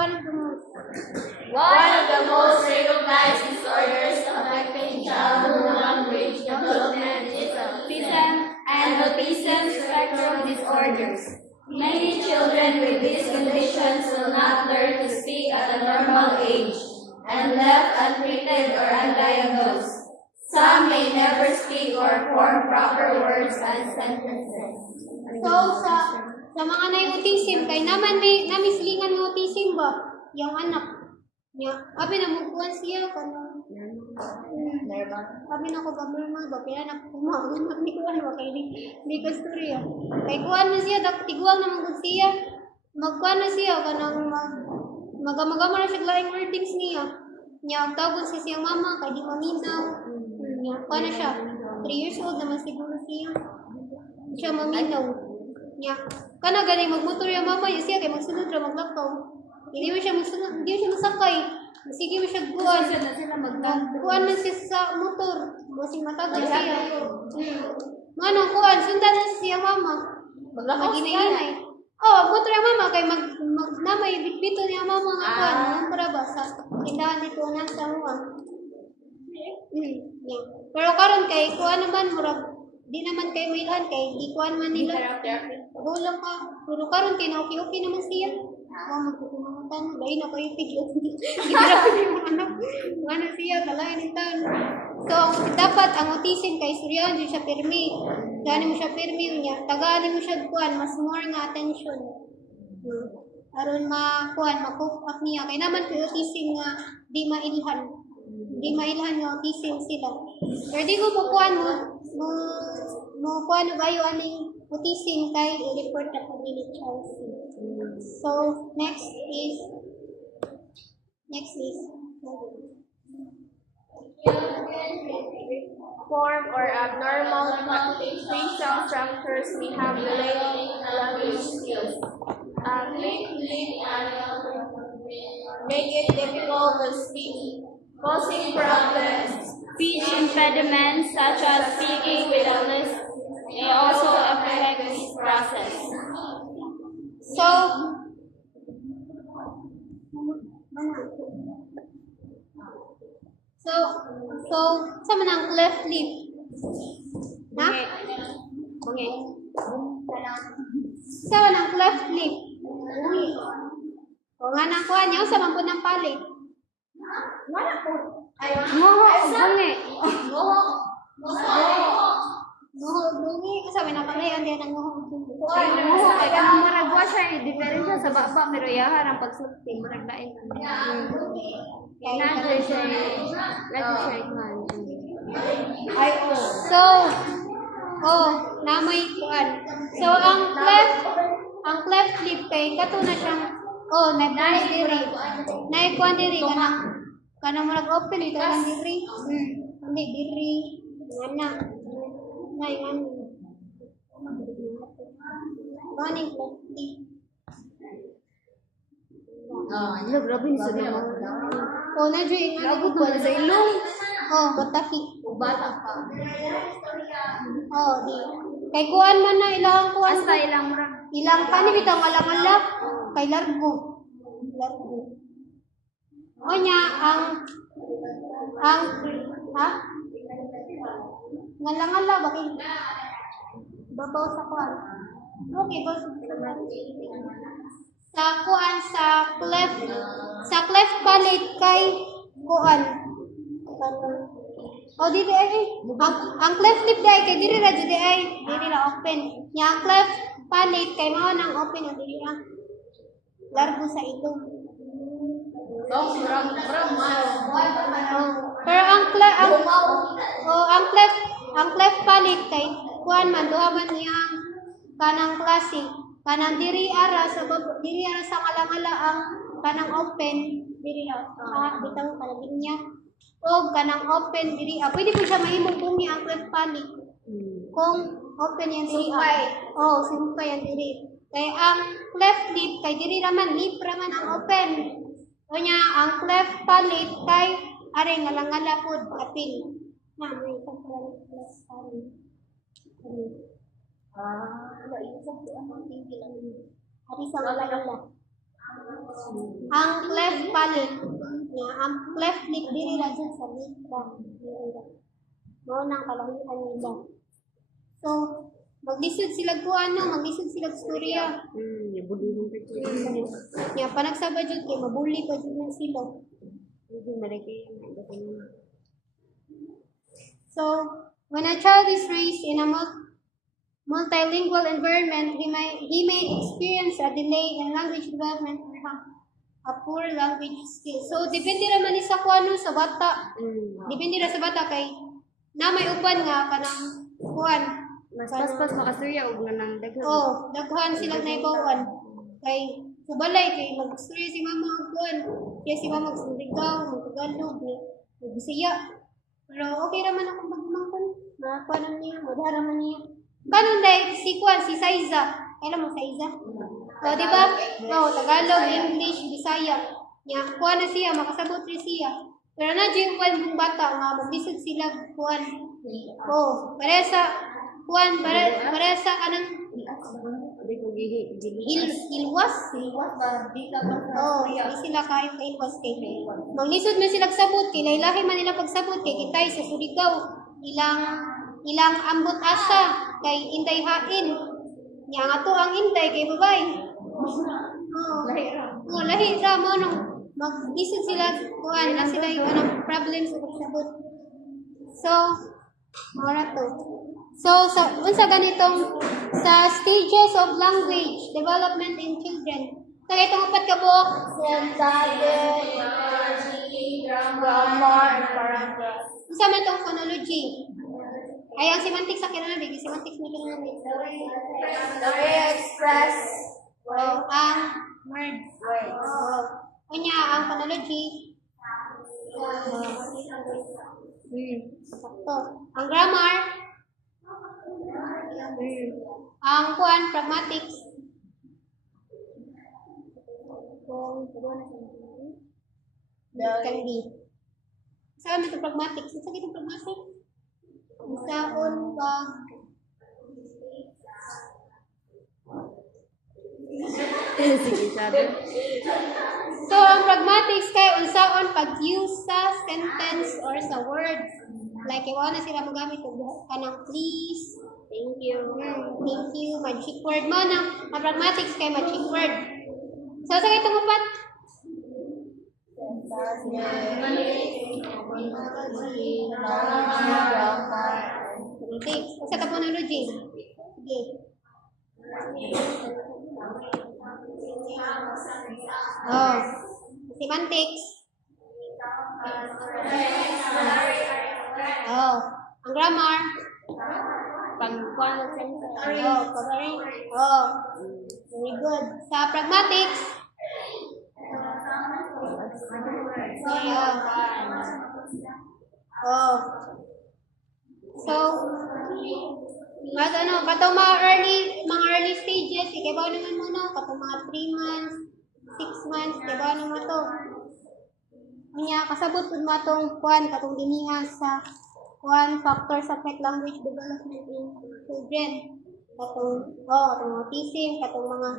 one of the most? One of the most recognized disorders affecting childhood language development is autism and autism spectrum disorders. Many children with these conditions will not learn to speak at a normal age and left untreated or undiagnosed. Some may never speak or form proper words and sentences. So, sa mga na-autism, kay naman may namislingan ng autism ba? Yung anak. Abi na mugkuhan siya, kanang abi na ko ba normal ba? Kaya na kumagan na ni kuhan ba? Kaya di ka storya. Kay kuhan na siya, tiguan na magod siya. Magkuhan na siya, kanang magamagama na siya laing wordings niya. Niya, tawag sa siyang mama, kay di maminaw. Kuhan na siya. 3 years old naman siguro siya. Siya maminaw. Niya, kana gani magmotor yung mama, yung siya kay magsunod ra maglakaw. Hindi mo siya magsunod, hindi mo siya masakay. Sige mo siya guwan. Guwan man siya sa motor. Basing matagal siya. Manong kuwan, sundan na siya mama. Maginay-inay. Oh, motor yung mama kay namay bitbito niya mama nga kuwan. Para ba sa tindahan dito na sa mga. Pero karon kay kuwan naman murag di naman kay mailan kay di kuan man nila. Gulang ka. Pero karon kay okay naman siya. Magkukumangutan. Dahil na kayo tigil. Hirap yung anak. Ano siya, kalain ng taon. So, dapat ang autism kay suryahan din siya pirmi. Gani mo siya pirmi niya. Tagaan mo siya kuan. Mas more nga attention. Aron makuan, ma-cope up niya. Kaya naman kay autism nga di mailhan. Di mailhan nga autism sila. Pero di ko kuan mo kuan gayo aning autism kay i-report na pag-delete Chelsea. So next is Form or abnormal facial structures may have delayed language skills. Make it difficult to speak, causing problems. Speech impediments such as speaking with a lisp may also affect this process. So sa manang cleft lip. Ha? Sa manang cleft lip. O nga nang kuha niyo sa mampun ng palit. Wala po. Bungi. Bungi. Kasabi na pangayon din ang bungi. Kaya kanang maragwa siya, diferensya sa baba, pero yahan ang pagsulti, maraglain ka. Kaya siya, lagi siya ikman. Namay kuan. So, ang cleft lip kay kato na siyang, nagkuhan diri. Naikuhan diri, kanang marag open ito lang diri. Hindi, diri. Ngana. Ngayon. Kaning cleft lip. Grabe ni sa naman. Medyo ingay. Labot mo sa ilong. Bataki. Bata pa. Di. Kay kuan man na ilang kuan. Basta ilang murang. Ilang panig itong alam-alam. Kay largo. O niya, ngalang-ala, bakit? Babaw sa kuan. Okay, babaw sa kuan, sa cleft palate kay kuan. Dito ay, ang cleft lip dahil kay diri ra dito ay, diri ra open. Nya ang cleft palate kay mao nang open ang diri ra. Largo sa ito. Pero ang cleft palate kay kuan man duha man niya ang kanang klase. Kanang diri ara sa ngala-ngala ang kanang open diri ra. Bitaw kalagin niya. O kanang open diri. Pwede ko siya mahimong bungi ang cleft palate. Kung open yan diri. Sumpay yan diri. Kaya ang cleft lip kay diri raman lip raman ang open. O nya ang cleft palate kay are ngala-ngala pud apil. May isang pala cleft palate. Isa po ang tingil ang ari sa ngala-ngala. Ang cleft palate niya, ang cleft lip diri ra dyan sa litra. Mao nang kalahian nila. So, maglisod sila ko ano, maglisod sila storya. Ibulungan pa siya. Nya pa nagsaba jud kay mabuli pa jud man sila. Hindi malaki. So, when a child is raised in a multilingual environment, he may experience a delay in language development or a poor language skill. So, depende naman ni sa kuano sa bata. Depende ra sa bata kay na may uban nga kanang kuan. Mas paspas makasuya og nanang daghan. Oh, daghan sila na ibawan. Kay subalay kay mag-story si mama og kuan. Kaya si mama magsundigaw, magtagalog, magbisaya. Pero okay raman akong pagmangkon. Nakakuan niya, madara man niya. Kanon dahil si kuan, si Saiza. Kailan mo Saiza? O, di ba? O, Tagalog, English, Bisaya. Nya, kuan na siya, makasabot rin siya. Pero na yung kuan ng bata, nga maglisod sila kuan. O, para sa kuan, para sa kanang Hindi ko hilwas. Oh, di sila kahit hilwas kay. Maglisod man sila sabot kay lahi man nila pagsabot kay kitay sa Surigao. Ilang ambot asa kay inday hain. Nya nga to ang inday kay babay. Oh, lahi ra mo nung maglisod sila kuan na sila yung anong problem sa pagsabot. So, mara to. So, unsa ganitong sa stages of language development in children. Sa itong upat ka buok, Synthetic, energy, grammar, and paragraph. unsa man tong phonology? Ay, ang semantics sa kinanabig, semantics ni kinanabig. The way I express Ang word. words. Kunya, ang phonology. Sakto. Ang grammar. Ang kuan, pragmatics. Can be. Saan ito pragmatics? Saan ito pragmatics? Saan ba? Sige, sabi. So, ang pragmatics kay unsaon pag-use sa sentence or sa words. Like, iwan na sila magamit og kanang please, thank you, magic word mo na. Ang pragmatics kay magic word. So, sa itong upat? Pragmatics. Sa phonology. Sige. Oh. Semantics. Oh. Ang grammar. Pang-kuan ng sentence. Oh, covering. Oh. Very good. Sa pragmatics. Oh. So, katong mga early stages, ikibaw naman muna, katong mga 3 months, 6 months, ikibaw naman to. Kanya, kasabot po matong kuan, katong diniha sa kuan factors affect language development in children. Katong autism, katong mga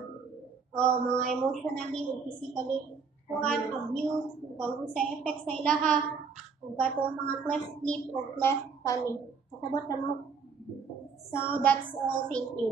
emotionally o physically kuan, abuse, kung sa effects sa ilaha, kung katong mga cleft lip o cleft tongue. Kasabot na mo. So that's all. Thank you.